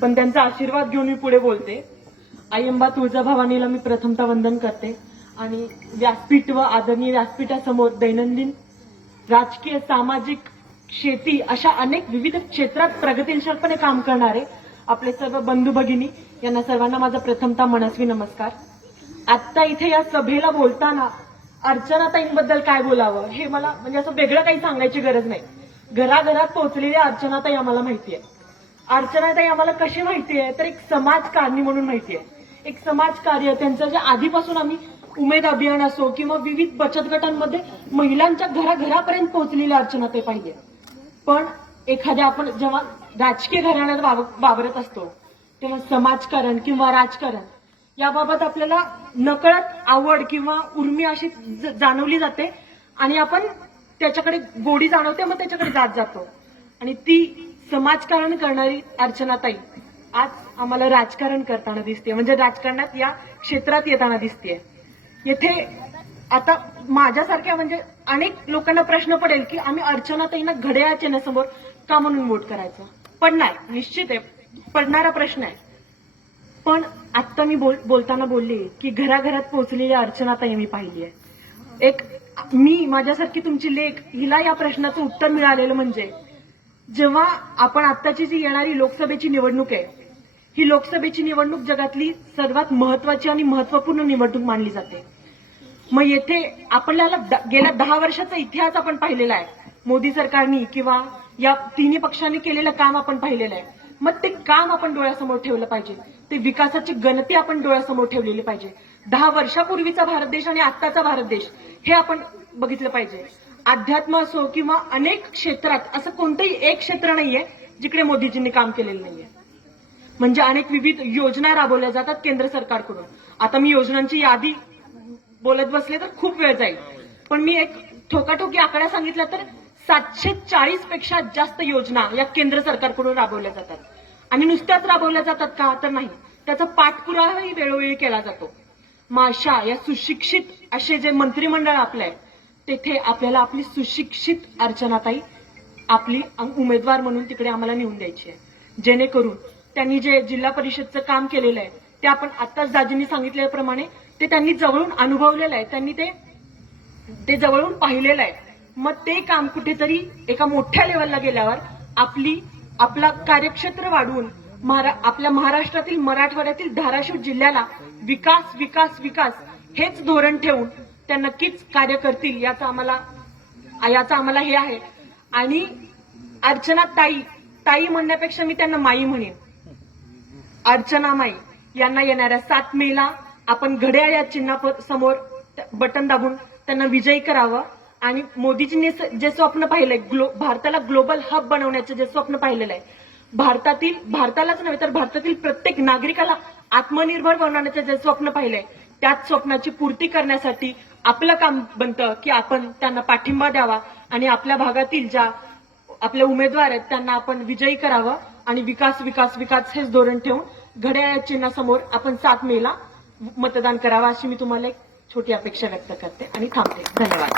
पण त्यांचा आशीर्वाद घेऊन मी पुढे बोलते. आई अंबा तुळजाभवानीला मी प्रथमता वंदन करते. आणि व्यासपीठ व आदरणीय व्यासपीठासमोर दैनंदिन राजकीय सामाजिक शेती अशा अनेक विविध क्षेत्रात प्रगतीशीलपणे काम करणारे आपले सर्व बंधू भगिनी यांना सर्वांना माझा प्रथमता मनस्वी नमस्कार. आत्ता इथे या सभेला बोलताना अर्चनाताईंबद्दल काय बोलावं? हे मला म्हणजे असं वेगळं काही सांगायची गरज नाही. घराघरात पोहोचलेल्या अर्चनाताई आम्हाला माहिती आहे अर्चनाताई आम्हाला कशी माहिती आहे? तर एक समाजकारणी म्हणून माहिती आहे. एक समाजकार्य त्यांचं जे आधीपासून आम्ही उमेद अभियान असो किंवा विविध बचत गटांमध्ये महिलांच्या घराघरापर्यंत पोहोचलेल्या अर्चनाताई पाहिजे. पण एखाद्या आपण जेव्हा राजकीय घराण्यात वाव- वावरत असतो तेव्हा समाजकारण किंवा राजकारण याबाबत आपल्याला नकळत आवड किंवा उर्मी अशी जाणवली जाते आणि आपण त्याच्याकडे गोडी जाणवते मग त्याच्याकडे जात जातो. आणि ती समाजकारण करणारी अर्चनाताई आज आम्हाला राजकारण करताना दिसते म्हणजे राजकारणात या क्षेत्रात येताना दिसते येथे आता माझ्यासारख्या म्हणजे अनेक लोकांना प्रश्न पडेल की आम्ही अर्चनाताईंना घड्याळ समोर का म्हणून वोट करायचं? पडणार निश्चित आहे. पडणारा प्रश्न आहे. पण आत्ता मी बोल, बोलताना बोलली की घराघरात पोहोचलेली अर्चनाताई मी पाहिली आहे एक मी माझ्यासारखी तुमची लेख हिला या प्रश्नाचं उत्तर मिळालेलं म्हणजे जेव्हा आपण आत्ताची जी येणारी लोकसभेची निवडणूक आहे ही लोकसभेची निवडणूक जगातली सर्वात महत्वाची आणि महत्त्वपूर्ण निवडणूक मानली जाते. मग येथे आपल्याला गेल्या दहा वर्षाचा इतिहास आपण पाहिलेला आहे. मोदी सरकारनी किंवा या तिन्ही पक्षांनी केलेलं काम आपण पाहिलेलं आहे. मग ते काम आपण डोळ्यासमोर ठेवलं पाहिजे. ते विकासाची गणती आपण डोळ्यासमोर ठेवलेली पाहिजे. दहा वर्षापूर्वीचा भारत देश आणि आत्ताचा भारत देश हे आपण बघितलं पाहिजे. अध्यात्म असो किंवा अनेक क्षेत्रात असं कोणतंही एक क्षेत्र नाहीये जिकडे मोदीजींनी काम केलेलं नाहीये. म्हणजे अनेक विविध योजना राबवल्या जातात केंद्र सरकारकडून. आता मी योजनांची यादी बोलत बसले तर खूप वेळ जाईल. पण मी एक ठोकाठोकी आकडा सांगितला तर सातशे चाळीसपेक्षा जास्त योजना या केंद्र सरकारकडून राबवल्या जातात. आणि नुसत्याच राबवल्या जातात का तर नाही. त्याचा पाठपुरावाही वेळोवेळी केला जातो. माशा या सुशिक्षित असे जे मंत्रिमंडळ आपलं आहे तेथे आपल्याला आपली सुशिक्षित अर्चनाताई आपली उमेदवार म्हणून तिकडे आम्हाला नेऊन द्यायची आहे. जेणेकरून त्यांनी जे जिल्हा परिषदचं काम केलेलं आहे ते आपण आत्ताच दाजींनी सांगितल्याप्रमाणे ते त्यांनी जवळून अनुभवलेलं आहे. त्यांनी ते ते जवळून पाहिलेलं आहे. मग ते काम कुठेतरी एका मोठ्या लेवलला गेल्यावर आपली आपला कार्यक्षेत्र वाढवून महारा- आपल्या महाराष्ट्रातील मराठवाड्यातील धाराशिव जिल्ह्याला विकास विकास विकास हेच धोरण ठेवून त्या नक्कीच कार्य करतील याचा आम्हाला याचा आम्हाला हे आहे. आणि अर्चना ताई ताई म्हणण्यापेक्षा मी त्यांना माई म्हणेन. अर्चना माई यांना येणाऱ्या सात मेला आपण घड्याळ या चिन्हा समोर बटन दाबून त्यांना विजयी करावं. आणि मोदीजींनी जे स्वप्न पाहिलंय ग्लो भारताला ग्लोबल हब बनवण्याचं जे स्वप्न पाहिलेलं आहे भारतातील भारतालाच नव्हे तर भारतातील प्रत्येक नागरिकाला आत्मनिर्भर बनवण्याचं जे स्वप्न पाहिलंय त्याच स्वप्नाची पूर्ती करण्यासाठी आपलं काम बनतं की आपण त्यांना पाठिंबा द्यावा आणि आपल्या भागातील ज्या आपले उमेदवार आहेत त्यांना आपण विजयी करावं आणि विकास विकास विकास हेच धोरण ठेवून घड्याळ चिन्हासमोर आपण सात मेला मतदान करावं अशी मी तुम्हाला एक छोटी अपेक्षा व्यक्त करते आणि थांबते. धन्यवाद.